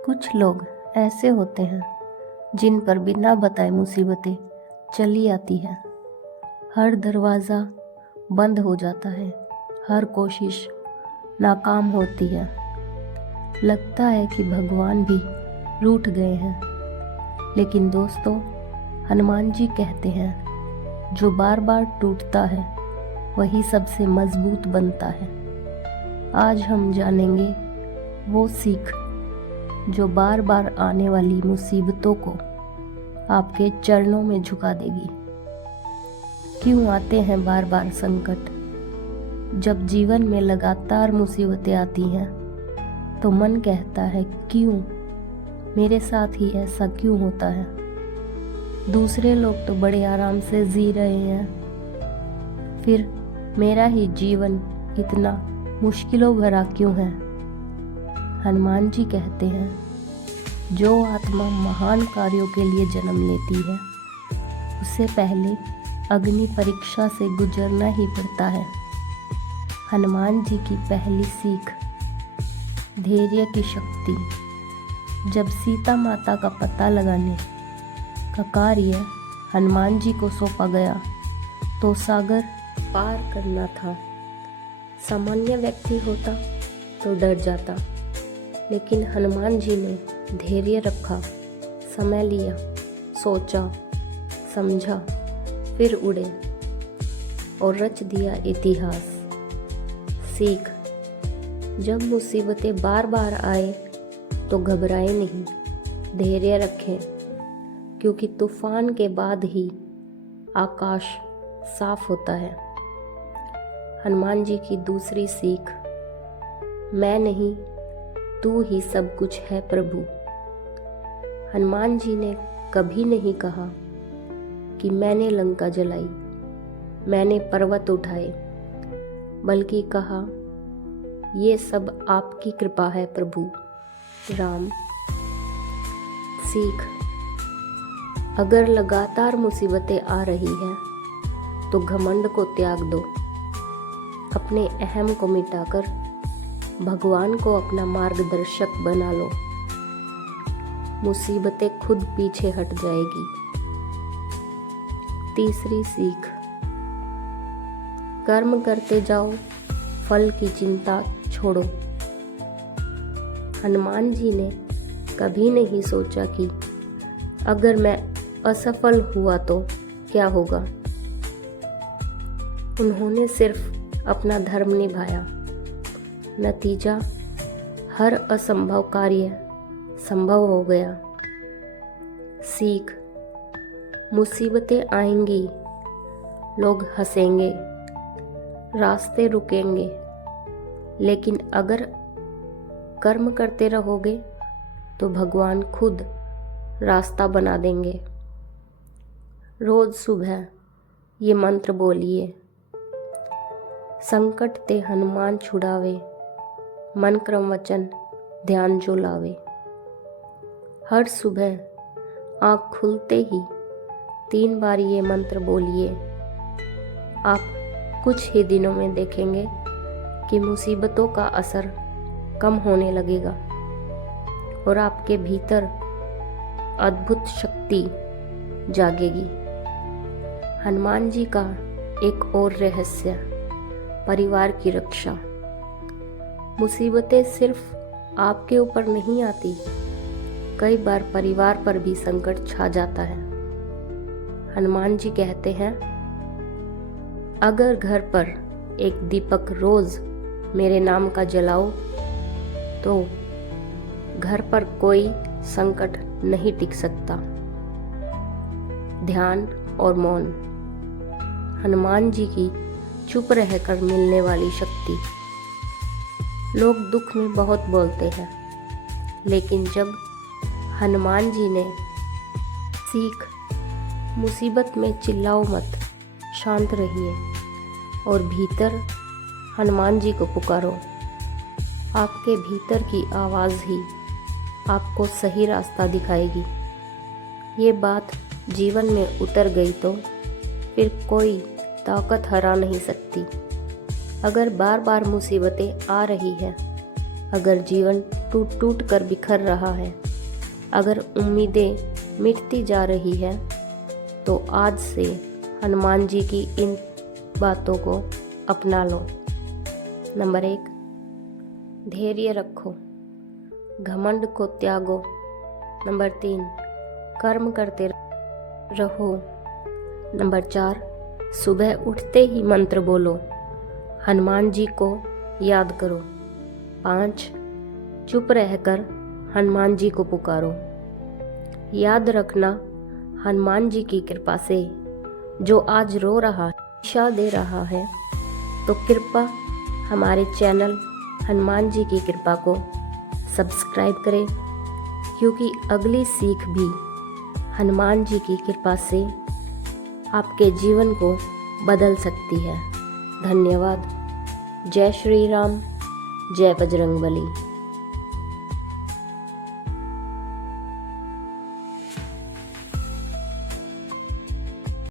कुछ लोग ऐसे होते हैं जिन पर बिना बताए मुसीबतें चली आती हैं। हर दरवाज़ा बंद हो जाता है, हर कोशिश नाकाम होती है। लगता है कि भगवान भी रूठ गए हैं। लेकिन दोस्तों, हनुमान जी कहते हैं, जो बार बार टूटता है वही सबसे मजबूत बनता है। आज हम जानेंगे वो सीख जो बार बार आने वाली मुसीबतों को आपके चरणों में झुका देगी। क्यों आते हैं बार बार संकट? जब जीवन में लगातार मुसीबतें आती हैं तो मन कहता है, क्यों मेरे साथ ही ऐसा क्यों होता है? दूसरे लोग तो बड़े आराम से जी रहे हैं, फिर मेरा ही जीवन इतना मुश्किलों भरा क्यों है? हनुमान जी कहते हैं, जो आत्मा महान कार्यों के लिए जन्म लेती है उसे पहले अग्नि परीक्षा से गुजरना ही पड़ता है। हनुमान जी की पहली सीख, धैर्य की शक्ति। जब सीता माता का पता लगाने का कार्य हनुमान जी को सौंपा गया तो सागर पार करना था। सामान्य व्यक्ति होता तो डर जाता, लेकिन हनुमान जी ने धैर्य रखा, समय लिया, सोचा, समझा, फिर उड़े और रच दिया इतिहास। सीख, जब मुसीबतें बार बार आए तो घबराए नहीं, धैर्य रखें, क्योंकि तूफान के बाद ही आकाश साफ होता है। हनुमान जी की दूसरी सीख, मैं नहीं तू ही सब कुछ है प्रभु। हनुमान जी ने कभी नहीं कहा कि मैंने लंका जलाई, मैंने पर्वत उठाए, बल्कि कहा, ये सब आपकी कृपा है प्रभु। राम। सीख, अगर लगातार मुसीबतें आ रही हैं तो घमंड को त्याग दो। अपने अहम को मिटाकर भगवान को अपना मार्गदर्शक बना लो। मुसीबतें खुद पीछे हट जाएगी। तीसरी सीख, कर्म करते जाओ, फल की चिंता छोड़ो। हनुमान जी ने कभी नहीं सोचा कि अगर मैं असफल हुआ तो क्या होगा। उन्होंने सिर्फ अपना धर्म निभाया। नतीजा, हर असंभव कार्य संभव हो गया। सीख, मुसीबतें आएंगी, लोग हंसेंगे, रास्ते रुकेंगे, लेकिन अगर कर्म करते रहोगे तो भगवान खुद रास्ता बना देंगे। रोज सुबह ये मंत्र बोलिए, संकट ते हनुमान छुड़ावे, मन क्रम वचन ध्यान जो लावे। हर सुबह आँख खुलते ही 3 बार ये मंत्र बोलिए। आप कुछ ही दिनों में देखेंगे कि मुसीबतों का असर कम होने लगेगा और आपके भीतर अद्भुत शक्ति जागेगी। हनुमान जी का एक और रहस्य, परिवार की रक्षा। मुसीबतें सिर्फ आपके ऊपर नहीं आती, कई बार परिवार पर भी संकट छा जाता है। हनुमान जी कहते हैं, अगर घर पर एक दीपक रोज मेरे नाम का जलाओ तो घर पर कोई संकट नहीं टिक सकता। ध्यान और मौन, हनुमान जी की चुप रहकर मिलने वाली शक्ति। लोग दुख में बहुत बोलते हैं, लेकिन जब हनुमान जी ने सीख, मुसीबत में चिल्लाओ मत, शांत रहिए और भीतर हनुमान जी को पुकारो। आपके भीतर की आवाज़ ही आपको सही रास्ता दिखाएगी। ये बात जीवन में उतर गई तो फिर कोई ताकत हरा नहीं सकती। अगर बार बार मुसीबतें आ रही हैं, अगर जीवन टूट टूट कर बिखर रहा है। अगर उम्मीदें मिटती जा रही है तो आज से हनुमान जी की इन बातों को अपना लो। नंबर 1, धैर्य रखो, घमंड को त्यागो। नंबर 3, कर्म करते रहो। नंबर 4, सुबह उठते ही मंत्र बोलो, हनुमान जी को याद करो। 5, चुप रहकर हनुमान जी को पुकारो। याद रखना, हनुमान जी की कृपा से जो आज रो रहा है, दिशा दे रहा है, तो कृपा हमारे चैनल हनुमान जी की कृपा को सब्सक्राइब करें, क्योंकि अगली सीख भी हनुमान जी की कृपा से आपके जीवन को बदल सकती है। धन्यवाद। जय श्री राम, जय बजरंगबली।